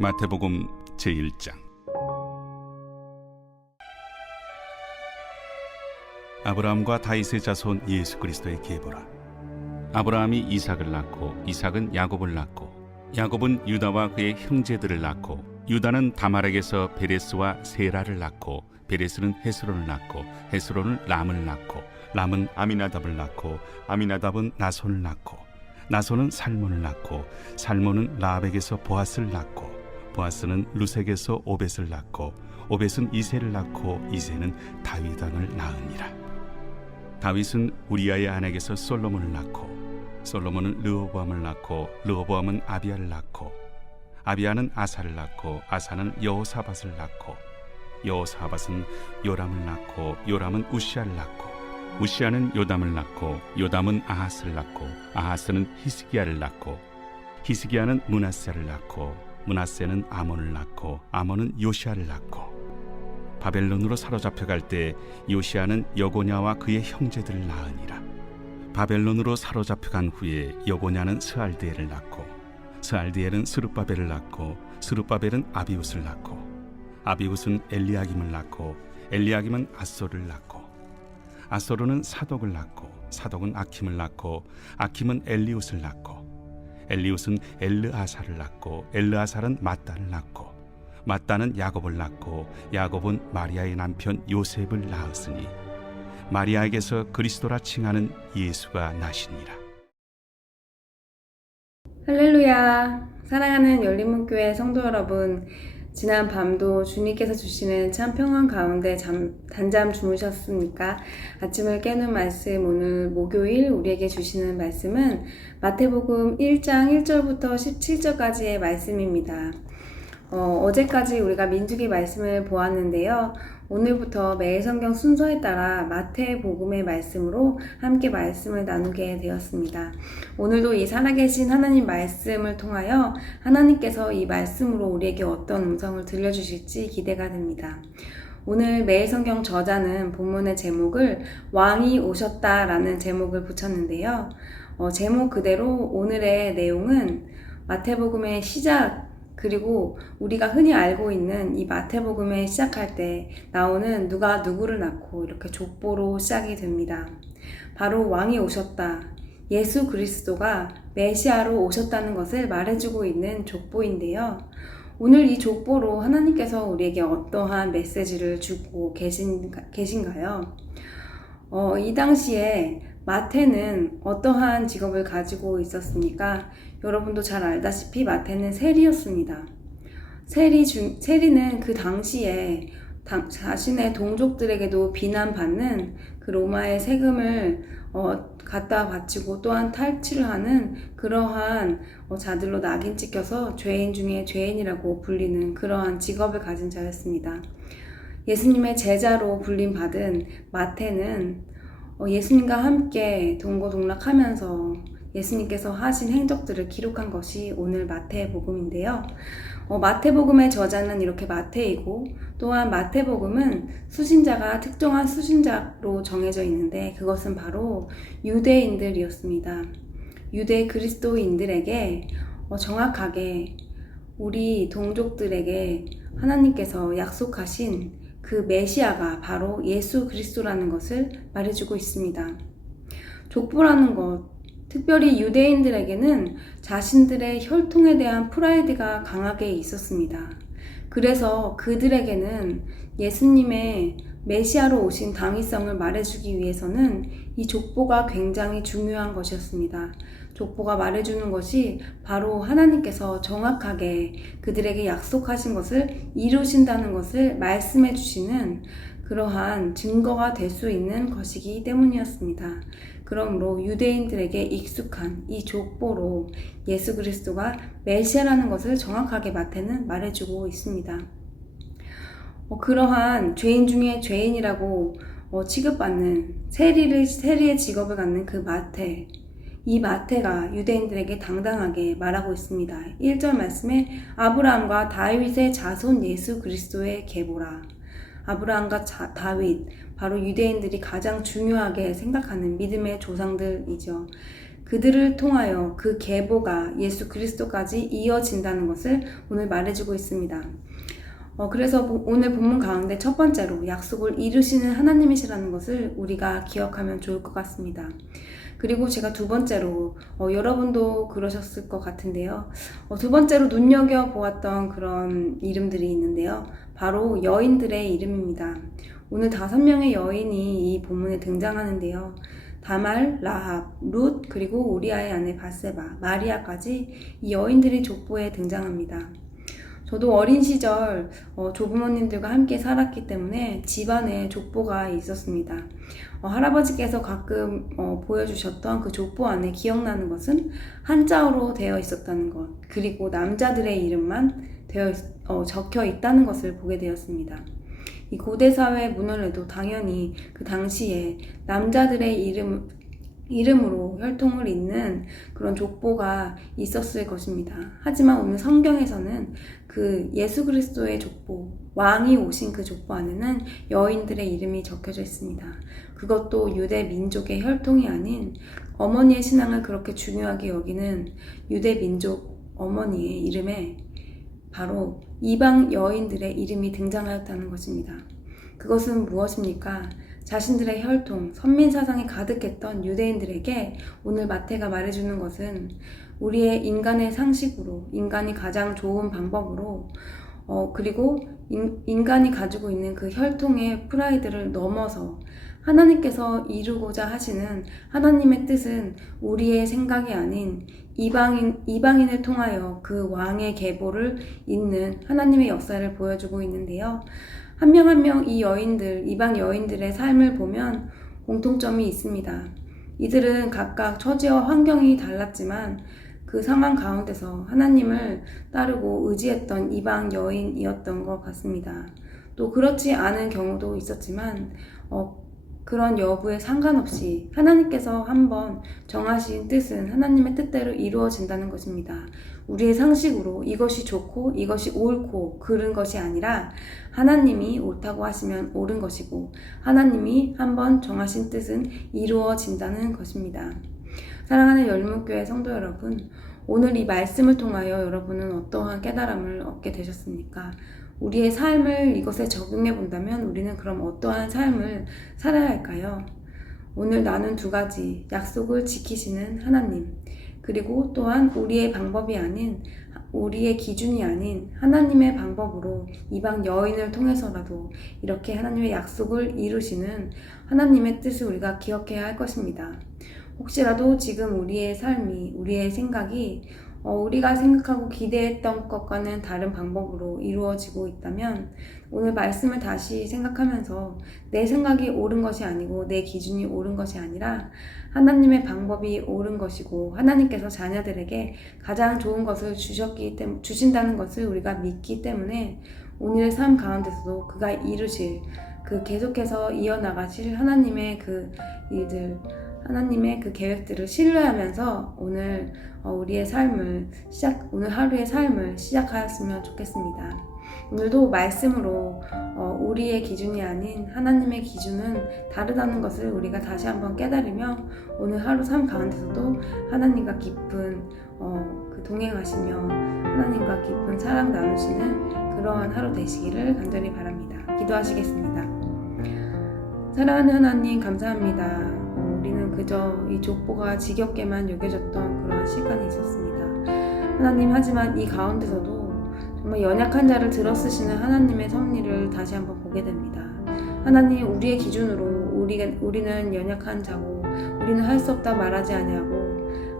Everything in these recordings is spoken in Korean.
마태복음 제1장. 아브라함과 다윗의 자손 예수 그리스도의 계보라. 아브라함이 이삭을 낳고 이삭은 야곱을 낳고 야곱은 유다와 그의 형제들을 낳고 유다는 다말에게서 베레스와 세라를 낳고 베레스는 헤스론을 낳고 헤스론은 람을 낳고 람은 아미나답을 낳고 아미나답은 나손을 낳고 나손은 살몬을 낳고 살몬은 라합에게서 보아스를 낳고 보아스는 루색에서 오벳을 낳고 오벳은 이새를 낳고 이새는 다윗 왕을 낳으니라. 다윗은 우리아의 아내에게서 솔로몬을 낳고 솔로몬은 르호보암을 낳고 르호보암은 아비야를 낳고 아비야는 아사를 낳고 아사는 여호사밧을 낳고 여호사밧은 요람을 낳고 요람은 우시아를 낳고 우시아는 요담을 낳고 요담은 아하스를 낳고 아하스는 히스기야를 낳고 히스기야는 므낫세를 낳고 므낫세는 아몬을 낳고 아몬은 요시아를 낳고 바벨론으로 사로잡혀갈 때 요시아는 여고냐와 그의 형제들을 낳으니라. 바벨론으로 사로잡혀간 후에 여고냐는 스알드엘을 낳고 스알드엘은 스룹바벨을 낳고 스룹바벨은 아비웃을 낳고 아비웃은 엘리야김을 낳고 엘리야김은 아소를 낳고 아소르는 사독을 낳고 사독은 아킴을 낳고 아킴은 엘리웃을 낳고 엘리웃은 엘르아사를 낳고 엘르아살은 mat단을 낳고 mat단은 야곱을 낳고 야곱은 마리아의 남편 요셉을 낳았으니 마리아에게서 그리스도라 칭하는 예수가 나시니라. 할렐루야. 사랑하는 열린문교회 성도 여러분, 지난 밤도 주님께서 주시는 참 평안 가운데 단잠 주무셨습니까? 아침을 깨는 말씀, 오늘 목요일 우리에게 주시는 말씀은 마태복음 1장 1절부터 17절까지의 말씀입니다. 어제까지 우리가 민수기 말씀을 보았는데요. 오늘부터 매일 성경 순서에 따라 마태복음의 말씀으로 함께 말씀을 나누게 되었습니다. 오늘도 이 살아계신 하나님 말씀을 통하여 하나님께서 이 말씀으로 우리에게 어떤 음성을 들려주실지 기대가 됩니다. 오늘 매일 성경 저자는 본문의 제목을 왕이 오셨다라는 제목을 붙였는데요. 제목 그대로 오늘의 내용은 마태복음의 시작, 그리고 우리가 흔히 알고 있는 이 마태복음에 시작할 때 나오는 누가 누구를 낳고 이렇게 족보로 시작이 됩니다. 바로 왕이 오셨다. 예수 그리스도가 메시아로 오셨다는 것을 말해주고 있는 족보인데요. 오늘 이 족보로 하나님께서 우리에게 어떠한 메시지를 주고 계신가요? 이 당시에 마태는 어떠한 직업을 가지고 있었습니까? 여러분도 잘 알다시피 마태는 세리였습니다. 세리는 그 당시에 자신의 동족들에게도 비난받는 그 로마의 세금을 갖다 바치고 또한 탈취를 하는 그러한 자들로 낙인 찍혀서 죄인 중에 죄인이라고 불리는 그러한 직업을 가진 자였습니다. 예수님의 제자로 불림받은 마태는 예수님과 함께 동고동락하면서 예수님께서 하신 행적들을 기록한 것이 오늘 마태복음인데요. 마태복음의 저자는 이렇게 마태이고 또한 마태복음은 수신자가 특정한 수신자로 정해져 있는데 그것은 바로 유대인들이었습니다. 유대 그리스도인들에게 정확하게 우리 동족들에게 하나님께서 약속하신 그 메시아가 바로 예수 그리스도라는 것을 말해주고 있습니다. 족보라는 것, 특별히 유대인들에게는 자신들의 혈통에 대한 프라이드가 강하게 있었습니다. 그래서 그들에게는 예수님의 메시아로 오신 당위성을 말해주기 위해서는 이 족보가 굉장히 중요한 것이었습니다. 족보가 말해주는 것이 바로 하나님께서 정확하게 그들에게 약속하신 것을 이루신다는 것을 말씀해 주시는 그러한 증거가 될 수 있는 것이기 때문이었습니다. 그러므로 유대인들에게 익숙한 이 족보로 예수 그리스도가 메시아라는 것을 정확하게 마태는 말해주고 있습니다. 그러한 죄인 중에 죄인이라고 취급받는 세리의 직업을 갖는 그 마태, 이 마태가 유대인들에게 당당하게 말하고 있습니다. 1절 말씀에 아브라함과 다윗의 자손 예수 그리스도의 계보라. 아브라함과 다윗, 바로 유대인들이 가장 중요하게 생각하는 믿음의 조상들이죠. 그들을 통하여 그 계보가 예수 그리스도까지 이어진다는 것을 오늘 말해주고 있습니다. 그래서 오늘 본문 가운데 첫 번째로 약속을 이루시는 하나님이시라는 것을 우리가 기억하면 좋을 것 같습니다. 그리고 제가 두 번째로 여러분도 그러셨을 것 같은데요. 두 번째로 눈여겨보았던 그런 이름들이 있는데요. 바로 여인들의 이름입니다. 오늘 5명의 여인이 이 본문에 등장하는데요. 다말, 라합, 룻, 그리고 우리아의 아내 바세바, 마리아까지 이 여인들이 족보에 등장합니다. 저도 어린 시절 조부모님들과 함께 살았기 때문에 집안에 족보가 있었습니다. 할아버지께서 가끔 보여주셨던 그 족보 안에 기억나는 것은 한자어로 되어 있었다는 것, 그리고 남자들의 이름만 적혀 있다는 것을 보게 되었습니다. 이 고대사회 문헌에도 당연히 그 당시에 남자들의 이름으로 혈통을 잇는 그런 족보가 있었을 것입니다. 하지만 오늘 성경에서는 그 예수 그리스도의 족보, 왕이 오신 그 족보 안에는 여인들의 이름이 적혀져 있습니다. 그것도 유대 민족의 혈통이 아닌 어머니의 신앙을 그렇게 중요하게 여기는 유대 민족 어머니의 이름에 바로 이방 여인들의 이름이 등장하였다는 것입니다. 그것은 무엇입니까? 자신들의 혈통, 선민사상이 가득했던 유대인들에게 오늘 마태가 말해주는 것은 우리의 인간의 상식으로, 인간이 가장 좋은 방법으로, 그리고 인간이 가지고 있는 그 혈통의 프라이드를 넘어서 하나님께서 이루고자 하시는 하나님의 뜻은 우리의 생각이 아닌 이방인을 통하여 그 왕의 계보를 잇는 하나님의 역사를 보여주고 있는데요. 한 명 한 명 이 여인들, 이방 여인들의 삶을 보면 공통점이 있습니다. 이들은 각각 처지와 환경이 달랐지만 그 상황 가운데서 하나님을 따르고 의지했던 이방 여인이었던 것 같습니다. 또 그렇지 않은 경우도 있었지만 그런 여부에 상관없이 하나님께서 한번 정하신 뜻은 하나님의 뜻대로 이루어진다는 것입니다. 우리의 상식으로 이것이 좋고 이것이 옳고 그른 것이 아니라 하나님이 옳다고 하시면 옳은 것이고 하나님이 한번 정하신 뜻은 이루어진다는 것입니다. 사랑하는 열무교회 성도 여러분, 오늘 이 말씀을 통하여 여러분은 어떠한 깨달음을 얻게 되셨습니까? 우리의 삶을 이것에 적용해 본다면 우리는 그럼 어떠한 삶을 살아야 할까요? 오늘 나눈 두 가지, 약속을 지키시는 하나님, 그리고 또한 우리의 방법이 아닌, 우리의 기준이 아닌 하나님의 방법으로 이방 여인을 통해서라도 이렇게 하나님의 약속을 이루시는 하나님의 뜻을 우리가 기억해야 할 것입니다. 혹시라도 지금 우리의 삶이, 우리의 생각이 우리가 생각하고 기대했던 것과는 다른 방법으로 이루어지고 있다면 오늘 말씀을 다시 생각하면서 내 생각이 옳은 것이 아니고 내 기준이 옳은 것이 아니라 하나님의 방법이 옳은 것이고 하나님께서 자녀들에게 가장 좋은 것을 주신다는 것을 우리가 믿기 때문에 오늘의 삶 가운데서도 그가 이루실 그 계속해서 이어나가실 하나님의 그 일들, 하나님의 그 계획들을 신뢰하면서 오늘 우리의 삶을 오늘 하루의 삶을 시작하였으면 좋겠습니다. 오늘도 말씀으로 우리의 기준이 아닌 하나님의 기준은 다르다는 것을 우리가 다시 한번 깨달으며 오늘 하루 삶 가운데서도 하나님과 깊은 그 동행하시며 하나님과 깊은 사랑 나누시는 그러한 하루 되시기를 간절히 바랍니다. 기도하시겠습니다. 사랑하는 하나님, 감사합니다. 우리는 그저 이 족보가 지겹게만 여겨졌던 그런 시간이 있었습니다. 하나님, 하지만 이 가운데서도 정말 연약한 자를 들어쓰시는 하나님의 섭리를 다시 한번 보게 됩니다. 하나님, 우리의 기준으로 우리는 연약한 자고 우리는 할 수 없다 말하지 아니하고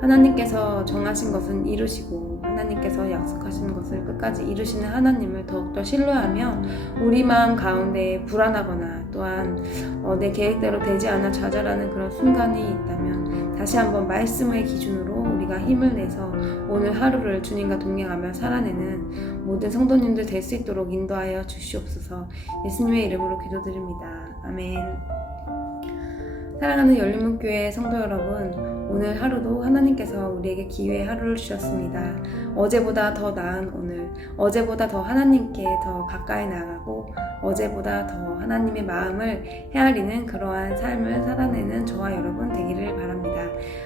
하나님께서 정하신 것은 이루시고 하나님께서 약속하신 것을 끝까지 이루시는 하나님을 더욱더 신뢰하며 우리 마음 가운데 불안하거나 또한 내 계획대로 되지 않아 좌절하는 그런 순간이 있다면 다시 한번 말씀의 기준으로 우리가 힘을 내서 오늘 하루를 주님과 동행하며 살아내는 모든 성도님들 될 수 있도록 인도하여 주시옵소서. 예수님의 이름으로 기도드립니다. 아멘. 사랑하는 열린문교회 성도 여러분, 오늘 하루도 하나님께서 우리에게 기회의 하루를 주셨습니다. 어제보다 더 나은 오늘, 어제보다 더 하나님께 더 가까이 나가고 어제보다 더 하나님의 마음을 헤아리는 그러한 삶을 살아내는 저와 여러분 되기를 바랍니다.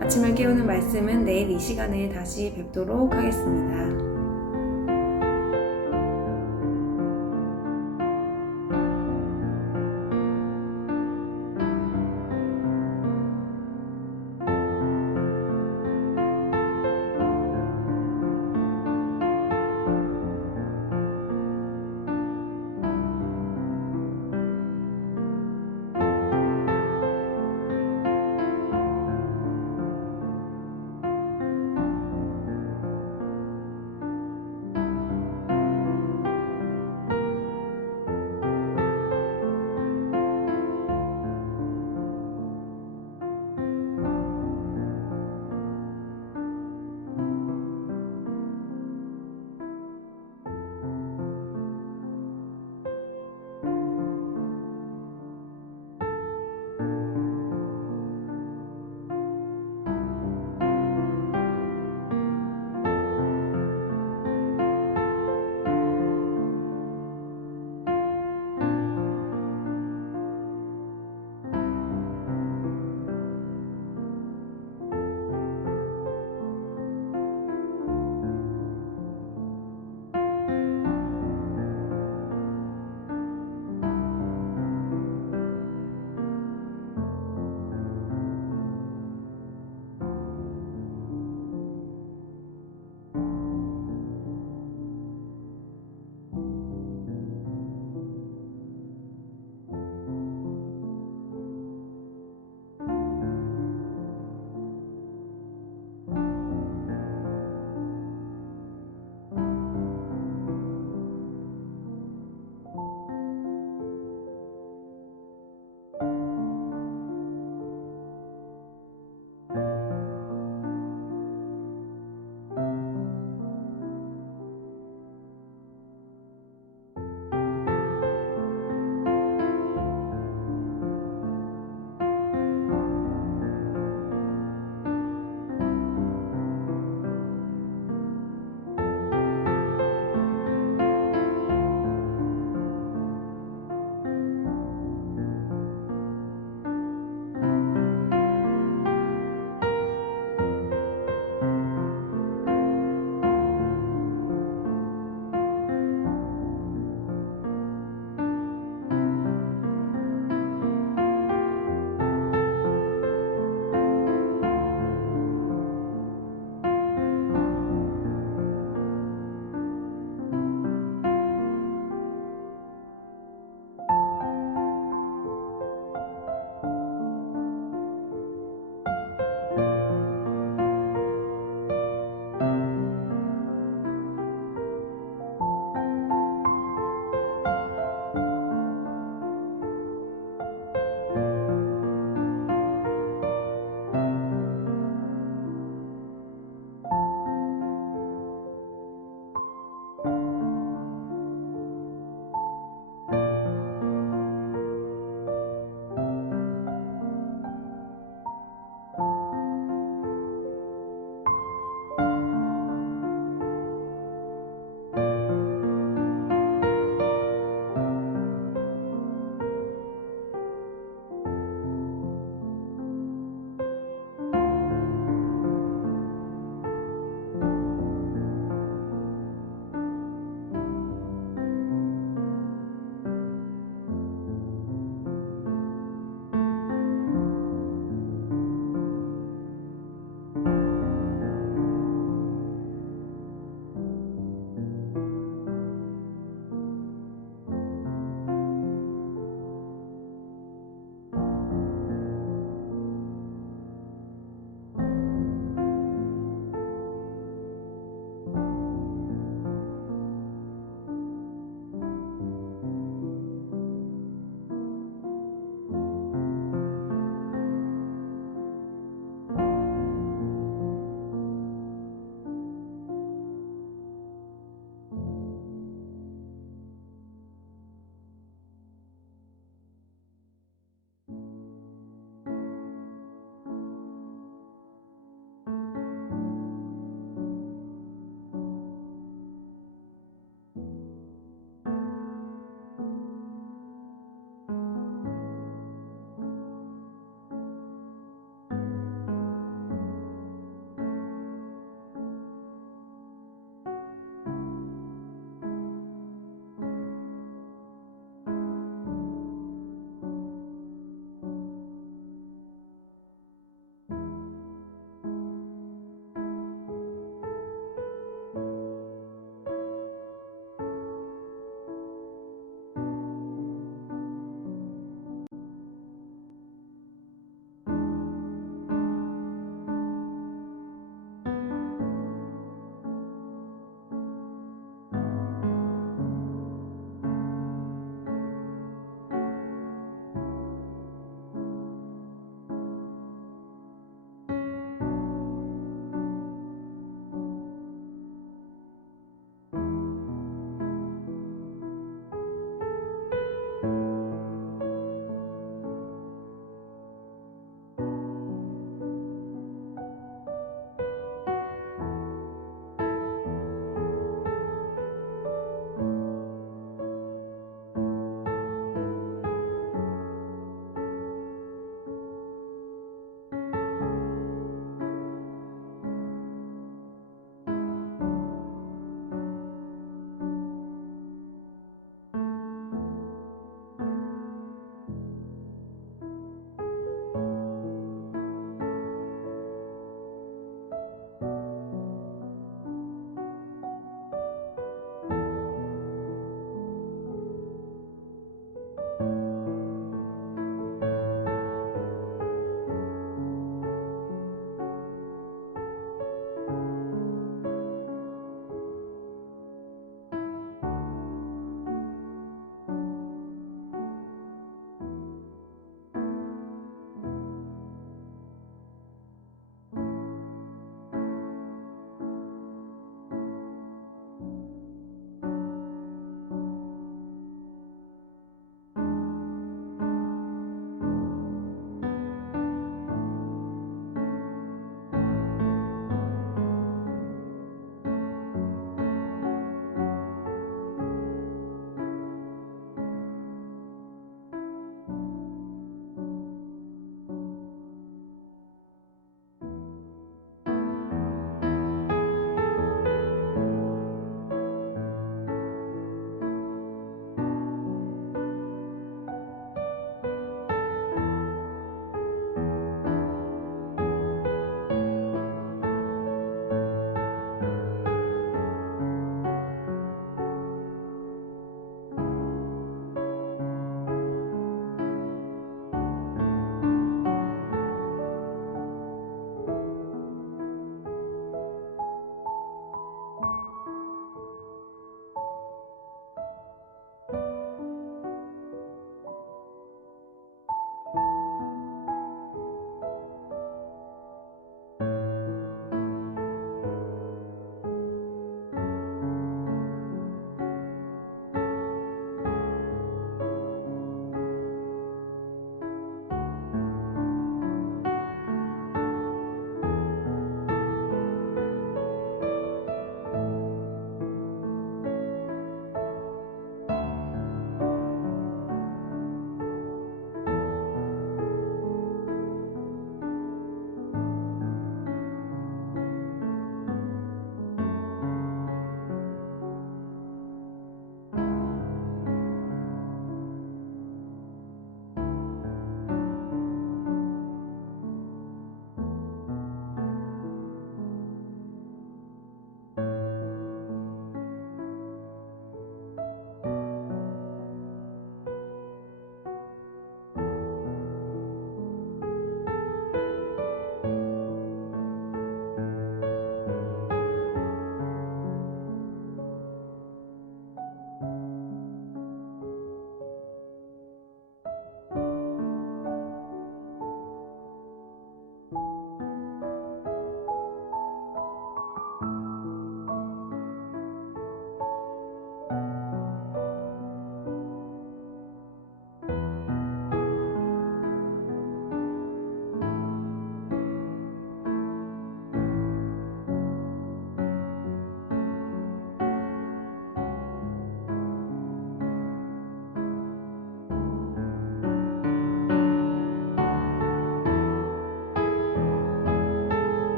아침을 깨우는 말씀은 내일 이 시간에 다시 뵙도록 하겠습니다.